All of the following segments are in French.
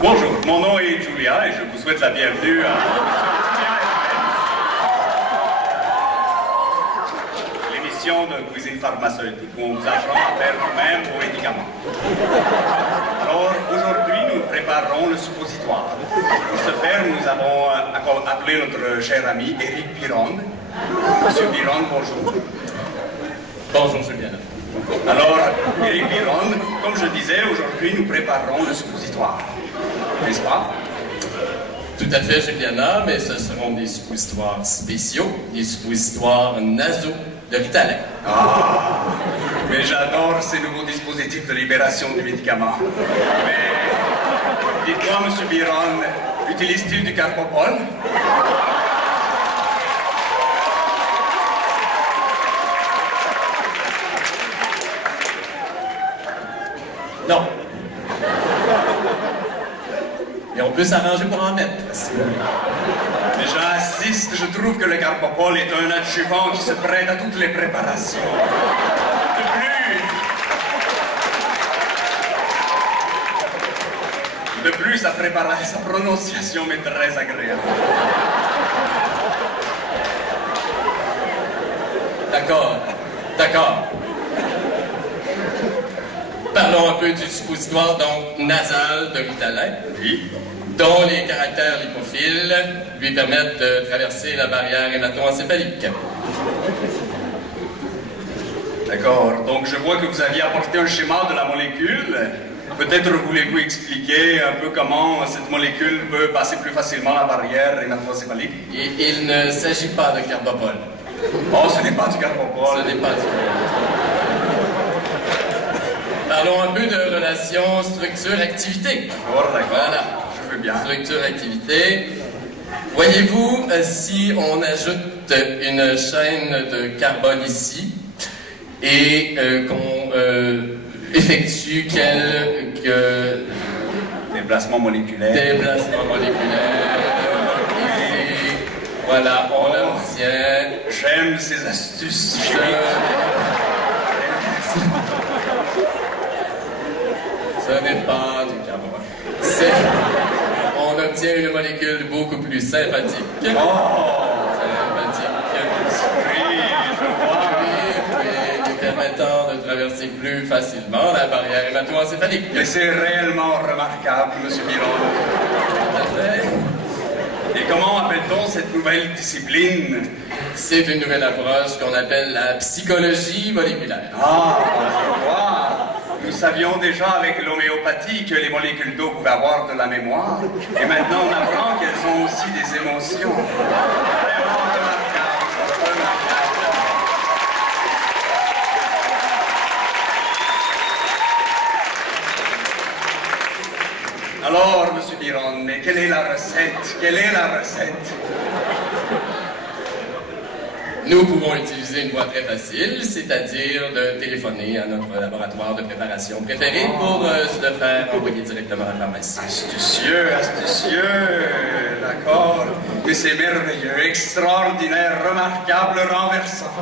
Bonjour, mon nom est Julia et je vous souhaite la bienvenue à l'émission de cuisine pharmaceutique où on vous apprend à faire nous-mêmes vos médicaments. Alors, aujourd'hui, nous préparons le suppositoire. Pour ce faire, nous avons appelé notre cher ami Éric Biron. Monsieur Biron, bonjour. Bonjour, Juliana. Alors, Éric Biron, comme je disais, aujourd'hui, nous préparons le suppositoire. N'est-ce pas? Tout à fait, Juliana, mais ce seront des suppositoires spéciaux, des suppositoires nasaux de Ritalin. Ah, mais j'adore ces nouveaux dispositifs de libération du médicament. Mais, dites-moi, monsieur Biron, utilise-t-il du Carpopol? Non. Et on peut s'arranger pour en mettre, si vous voulez. Mais j'insiste, je trouve que le Carpopol est un adjuvant qui se prête à toutes les préparations. De plus, sa prononciation m'est très agréable. D'accord, d'accord. Parlons un peu du suppositoire donc nasal de Ritalin, dont les caractères lipophiles lui permettent de traverser la barrière hémato-encéphalique. D'accord, donc je vois que vous aviez apporté un schéma de la molécule. Peut-être voulez-vous expliquer un peu comment cette molécule peut passer plus facilement la barrière hémato-encéphalique? Il ne s'agit pas de Carpopol. Oh, ce n'est pas du Carpopol. Ce n'est pas du Carpopol. Parlons un peu de relation structure-activité. D'accord, voilà. Je veux bien. Structure-activité. Voyez-vous, si on ajoute une chaîne de carbone ici et qu'on effectue quelques déplacements moléculaires. Déplacements moléculaires. Ici. Voilà, on l'obtient. J'aime ces astuces. Ce n'est pas du carbone. On obtient une molécule beaucoup plus sympathique. Oh! Sympathique. Oui, je vois. Oui, nous permettant de traverser plus facilement la barrière hémato-encéphalique. Et c'est réellement remarquable, monsieur Biron. Tout à fait. Et comment appelle-t-on cette nouvelle discipline? C'est une nouvelle approche qu'on appelle la psychologie moléculaire. Ah, je vois. Nous savions déjà avec l'homéopathie que les molécules d'eau pouvaient avoir de la mémoire. Et maintenant, on apprend qu'elles ont aussi des émotions. Vraiment remarquable. Alors, monsieur Biron, mais quelle est la recette? Quelle est la recette? Nous pouvons utiliser une voie très facile, c'est-à-dire de téléphoner à notre laboratoire de préparation préféré pour se le faire envoyer directement à la pharmacie. Astucieux, astucieux, d'accord. Mais c'est merveilleux, extraordinaire, remarquable, renversant.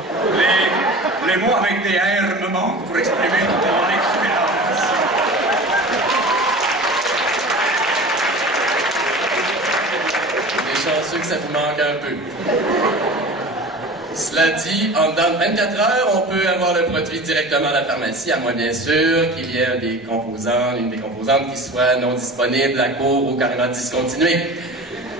Les mots avec des R me manquent pour exprimer toute mon expérience. On est chanceux que ça vous manque un peu. Cela dit, en dedans de 24 heures, on peut avoir le produit directement à la pharmacie, à moins bien sûr qu'il y ait une des composantes qui soit non disponible à court ou carrément discontinuée,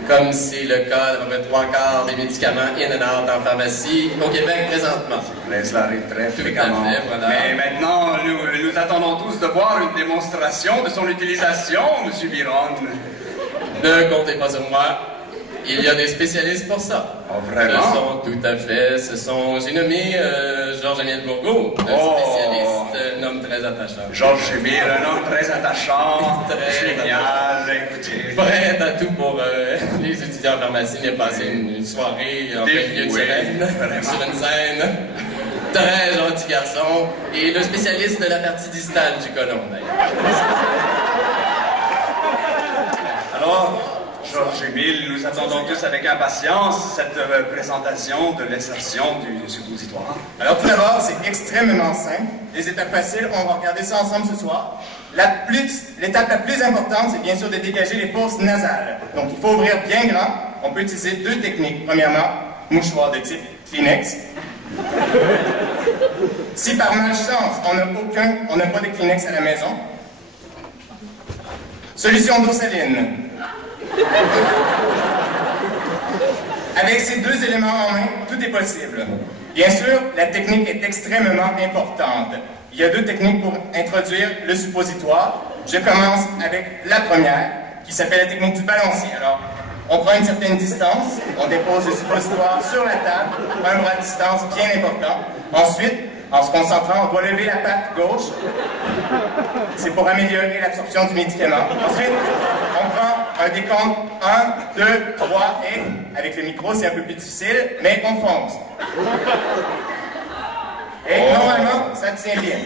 comme c'est le cas d'à peu près 3/4 des médicaments in and out en pharmacie au Québec présentement. Mais cela arrive très fréquemment. Tout à fait, voilà. Mais maintenant, nous attendons tous de voir une démonstration de son utilisation, monsieur Biron. Ne comptez pas sur moi. Il y a des spécialistes pour ça. Oh, vraiment? J'ai nommé Georges-Émile Bourgault, un spécialiste, un homme très attachant. Georges-Émile, un homme très attachant, génial, écoutez. Prêt à tout pour les étudiants en pharmacie. Il a passé une soirée en plein milieu de semaine, sur une scène. Très gentil garçon. Et le spécialiste de la partie distale du côlon, d'ailleurs. Alors, Georges-Émile, nous attendons tous avec impatience cette présentation de l'insertion du suppositoire. Alors tout d'abord, c'est extrêmement simple. Les étapes faciles, on va regarder ça ensemble ce soir. l'étape la plus importante, c'est bien sûr de dégager les fosses nasales. Donc, il faut ouvrir bien grand. On peut utiliser deux techniques. Premièrement, mouchoir de type Kleenex. Si par malchance, on n'a pas de Kleenex à la maison, solution d'eau saline. Avec ces deux éléments en main, tout est possible. Bien sûr, la technique est extrêmement importante. Il y a deux techniques pour introduire le suppositoire. Je commence avec la première, qui s'appelle la technique du balancier. Alors, on prend une certaine distance, on dépose le suppositoire sur la table, un bras de distance bien important. Ensuite, en se concentrant, on doit lever la patte gauche. C'est pour améliorer l'absorption du médicament. Ensuite, on prend un décompte 1, 2, 3 et, avec le micro, c'est un peu plus difficile, mais on fonce. Et normalement, ça tient bien.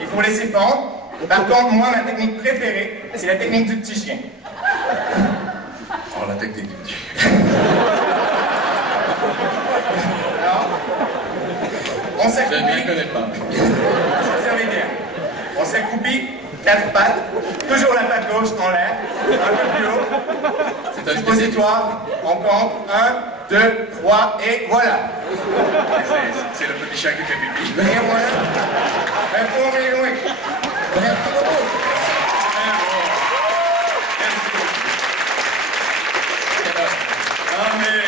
Il faut laisser fondre. Par contre, moi, ma technique préférée, c'est la technique du petit chien. Oh, la technique du petit chien. Alors, on s'accroupit. Je ne la connais pas. Observez bien. On s'accroupit, 4 pattes, toujours la patte gauche en l'air, un peu plus haut. C'est un suppositoire, on compte 1, 2, 3 et voilà. C'est le petit chien qui fait pipi. Et voilà. Un bon vélo. Merci beaucoup. Ah, mais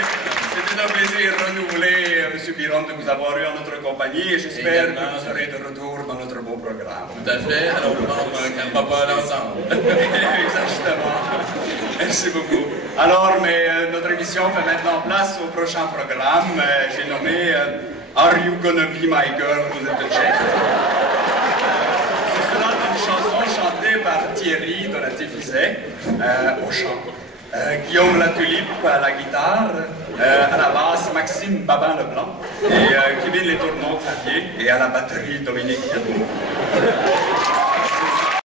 c'était un plaisir renouvelé, M. Biron, de vous avoir eu en notre compagnie et j'espère que vous serez de retour dans notre beau programme. Tout à fait. Alors, on va prendre un carpapol ensemble. Exactement. Merci beaucoup. Alors, notre émission fait maintenant place au prochain programme. J'ai nommé Are You Gonna Be My Girl with the Check? Ce sera une chanson chantée par Thierry de la Téfizet au chant. Guillaume Latulippe à la guitare, à la basse Maxime Babin-Leblanc et Kevin Les Tourneaux clavier et à la batterie Dominique Yadou.